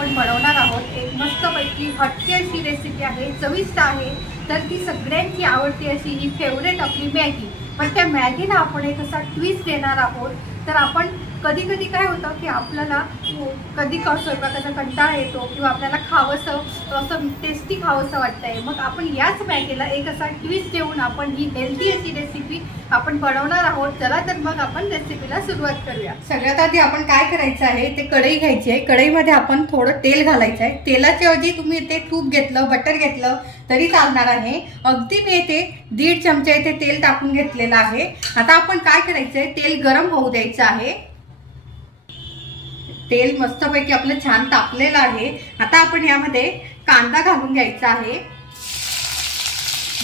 आपण बनवणार आहोत एक मस्तपैकी हटके अशी रेसिपी आहे, चविष्ट आहे। तर ती सगळ्यांची आवडती अशी ही फेवरेट आपली मॅगी। पण त्या मॅगीला आपण एक असा ट्विस्ट देणार आहोत। तर आपण कधी कधी काय होतं की आपल्याला कधी स्वयंपाकाचा कंटाळा येतो किंवा आपल्याला खावंसं असं टेस्टी खावंसं वाटतंय, मग आपण याच मॅगीला एक असा ट्विस्ट देऊन आपण ही हेल्दी अशी रेसिपी आपण बनवणार आहोत। चला तर मग आपण रेसिपीला सुरुवात करूया। सगळ्यात आधी आपण काय करायचं आहे ते कढई घ्यायची आहे। कढईमध्ये आपण थोडं तेल घालायचं आहे। तेलाच्या ऐवजी तुम्ही इथे तूप घेतलं, बटर घेतलं तरी चालणार आहे। अगदी मी इथे 1.5 चमचे इथे तेल टाकून घेतलेलं आहे। आता आपण काय करायचंय, तेल गरम होऊ द्यायचं आहे। तेल मस्तपैकी आपलं छान तापलेलं आहे। आता आपण यामध्ये कांदा घालून घ्यायचा आहे।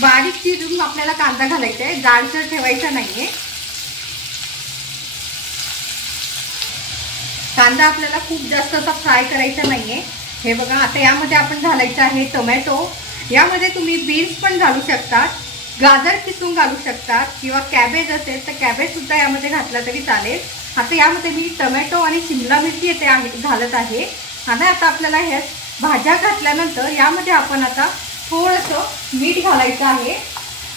बारीक चिरून आपल्याला कांदा घालायचा आहे, जाडसर ठेवायचा नाहीये। कांदा आपल्याला खूप जास्त असा फ्राय करायचा नाहीये। हे बघा, आता यामध्ये आपण घालायचं आहे टोमॅटो। यामध्ये तुम्ही बीन्स पण घालू शकतात, गाजर किसून घालू शकतात किंवा कॅबेज असेल तर कॅबेज सुद्धा यामध्ये घातला तरी चालेल। आता यामध्ये मी टोमॅटो आणि शिमला मिरची येथे घालत आहे। आता आपल्याला ह्या भाज्या घातल्यानंतर यामध्ये आपण आता थोडंसं मीठ घालायचं आहे।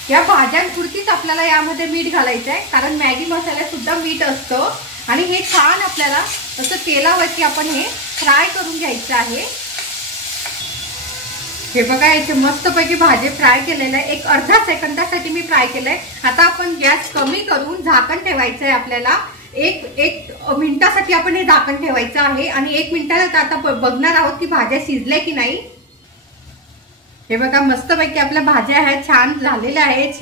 या भाज्यांपुरतीच आपल्याला यामध्ये मीठ घालायचं आहे, कारण मॅगी मसाल्यात सुद्धा मीठ असतं। आणि हे छान आपल्याला असं तेलावरती आपण हे फ्राय करून घ्यायचं आहे। हे बघा, याचे मस्तपैकी भाजी फ्राय केलेलं आहे। एक अर्धा सेकंदासाठी मी फ्राय केलंय। आता आपण गॅस कमी करून झाकण ठेवायचं आहे आपल्याला। एक मिनिटासाठी आपण हे झाकण ठेवायचं आहे आणि 1 मिनिटात आता बघणार आहोत की भाज्या शिजल्या की नाही। हे बघा, मस्तपैकी आपल्या भाज्या ह्या छान झालेल्या आहेत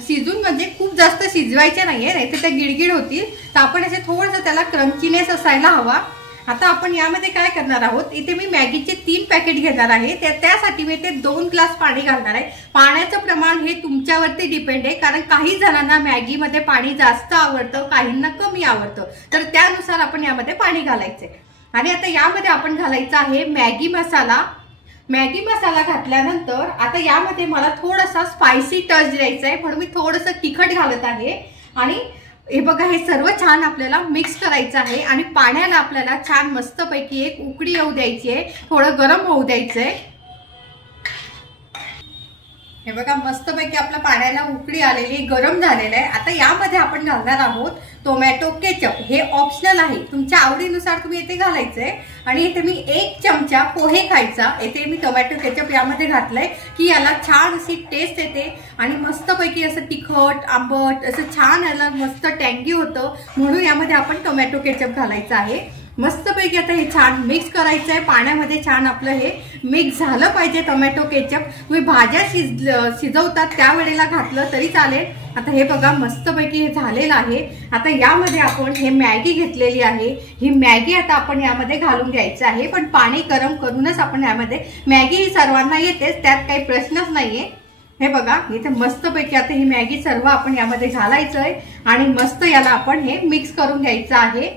शिजून म्हणजे खूप जास्त शिजवायच्या नाहीये, नाही तर त्या गिळगिळ होतील। तर आपण असे थोडंसं त्याला क्रंचीनेस असायला हवा। आता आपण यामध्ये काय करणार आहोत, इथे मी मॅगीचे 3 पॅकेट घेणार आहे। त्यासाठी मी इथे 2 ग्लास पाणी घालणार आहे। पाण्याचं प्रमाण हे तुमच्यावरती डिपेंड आहे, कारण काही जणांना मॅगीमध्ये पाणी जास्त आवडतं, काहींना कमी आवडतं, तर त्यानुसार आपण यामध्ये पाणी घालायचंय। आणि आता यामध्ये आपण घालायचं आहे मॅगी मसाला। मॅगी मसाला घातल्यानंतर आता यामध्ये मला थोडासा स्पायसी टच द्यायचा आहे, म्हणून मी थोडंसं तिखट घालत आहे। आणि हे बघा, हे सर्व छान आपल्याला मिक्स करायचं आहे आणि पाण्याला आपल्याला छान मस्तपैकी एक उकळी येऊ द्यायची आहे, थोडं गरम होऊ द्यायचंय। हे बघा, मस्तपैकी आपल्या पाण्याला उकळी आलेली, गरम झालेलं आहे। आता यामध्ये आपण घालणार आहोत टोमॅटो केचप। हे ऑप्शनल आहे, तुमच्या आवडीनुसार तुम्ही इथे घालायचंय। आणि इथे मी 1 चमचा पोहे खायचा इथे मी टोमॅटो केचप यामध्ये घातलंय की याला छान अशी टेस्ट येते आणि मस्तपैकी असं तिखट आंबट असं छान याला मस्त टँगी होतं, म्हणून यामध्ये आपण टोमॅटो केचप घालायचं आहे। मस्तपैकी आता हे छान मिक्स करायचं आहे पाण्यामध्ये। छान आपलं हे मिक्स झालं पाहिजे टोमॅटो केचप। तुम्ही भाज्या शिजवतात त्यावेळेला घातलं तरी चालेल। आता हे बघा, मस्तपैकी हे झालेलं आहे। आता यामध्ये आपण हे मॅगी घेतलेली आहे, ही मॅगी आता आपण यामध्ये घालून घ्यायचं आहे। पण पाणी गरम करूनच आपण यामध्ये, मॅगी सर्वांना येतेच, त्यात काही प्रश्नच नाहीये। हे बघा, इथे मस्तपैकी आता ही मॅगी सर्व आपण यामध्ये घालायचं आहे आणि मस्त याला आपण हे मिक्स करून घ्यायचं आहे।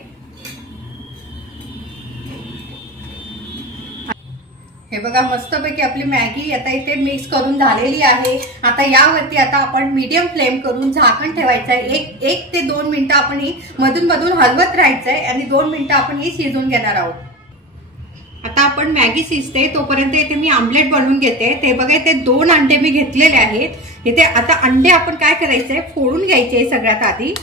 हे बघा, मस्तपैकी आपली मॅगी आता इथे मिक्स करून झालेली आहे। आता यावरती आता आपण मीडियम फ्लेम करून झाकण ठेवायचं आहे। एक ते 2 मिनिटं आपण ही मधून मधून हलवत राहायचंय आणि 2 मिनिटं आपण ही शिजवून घेणार आहोत। आता आपण मॅगी शिजते तोपर्यंत इथे मी आमलेट बनवून घेते। ते बघा, इथे 2 अंडे मी घेतलेले आहेत। इथे आता अंडे आपण काय करायचंय, फोडून घ्यायचे सगळ्यात आधी।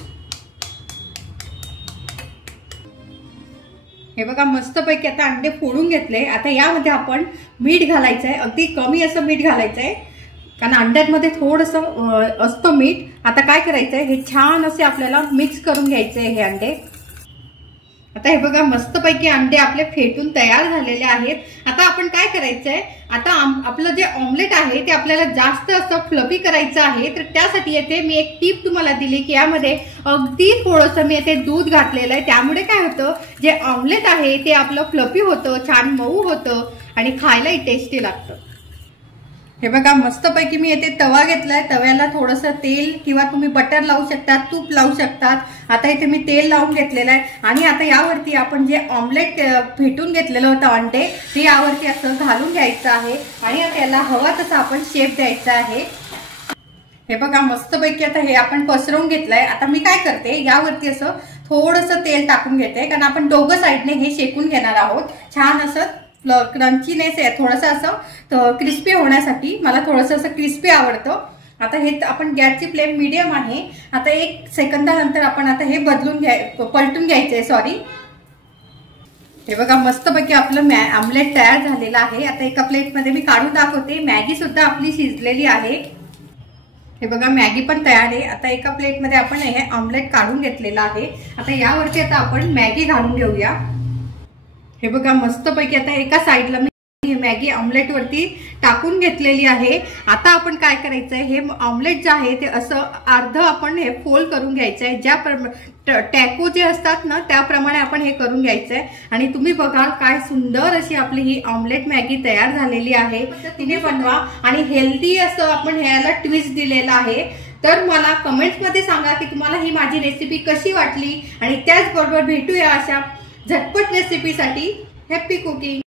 हे बघा, मस्तपैकी आता अंडे फोडून घेतले। आता यामध्ये आपण मीठ घालायचंय, अगदी कमी असं मीठ घालायचंय, कारण अंड्यांमध्ये थोडंसं असतं मीठ। आता काय करायचंय, हे छान असे आपल्याला मिक्स करून घ्यायचंय हे अंडे। आता हे बघा, मस्तपैकी अंडे आपले फेटून तयार झालेले आहेत। आता आपण काय करायचंय, आता आपलं जे ऑमलेट आहे ते आपल्याला जास्त असं फ्लफी करायचं आहे। तर त्यासाठी येथे मी एक टिप तुम्हाला दिली की यामध्ये अगदी थोडंसं मी येथे दूध घातलेलं आहे। त्यामुळे काय होतं, जे ऑमलेट आहे ते आपलं फ्लफी होतं, छान मऊ होतं आणि खायलाही टेस्टी लागतं। हे बघा, मस्तपैकी मी येथे तवा घेतलाय। तव्याला थोडंसं तेल किंवा तुम्ही बटर लावू शकतात, तूप लावू शकतात। आता इथे मी तेल लावून घेतलेलं आहे आणि आता यावरती आपण जे ऑमलेट फेटून घेतलेलं होतं अंडे, ते यावरती असं घालून घ्यायचं आहे आणि आता याला हवा तसा आपण शेप द्यायचा आहे। हे बघा, मस्तपैकी आता हे आपण पसरवून घेतलंय। आता मी काय करते, यावरती असं थोडंसं तेल टाकून घेते, कारण आपण दोघं साईडने हे शेकून घेणार आहोत छान असं। क्रंचीनेस आहे थोडंसं असं क्रिस्पी होण्यासाठी, मला थोडंसं असं क्रिस्पी आवडतं। आता हे आपण गॅसची फ्लेम मीडियम आहे। आता 1 सेकंदानंतर आपण आता हे पलटून घ्यायचंय, सॉरी। हे बघा मस्तपैकी आपलं आमलेट तयार झालेलं आहे। आता एका प्लेटमध्ये मी काढून दाखवते। मॅगी सुद्धा आपली शिजलेली आहे। हे बघा मॅगी पण तयार आहे। आता एका प्लेटमध्ये आपण हे आमलेट काढून घेतलेलं आहे। आता यावरती आता आपण मॅगी घालून घेऊया। हे बघा मस्तपैकी आता एका साईडला मी मॅगी ऑमलेट वरती टाकून घेतलेली आहे। आता आपण काय करायचंय, हे ऑमलेट जे आहे ते असं अर्ध आपण हे फोल्ड करून घ्यायचंय। ज्या टॅको जे असतात ना त्याप्रमाणे आपण हे करून घ्यायचंय। आणि तुम्ही बघा काय सुंदर अशी आपली ही ऑमलेट मॅगी तयार झालेली आहे। तिने बनवा आणि हेल्दी असं आपण ह्याला ट्विस्ट दिलेला आहे। तर मला कमेंट्स मध्ये सांगा की तुम्हाला ही माझी रेसिपी कशी वाटली। आणि त्याचबरोबर भेटूया अशा झटपट रेसिपीसाठी। Happy cooking.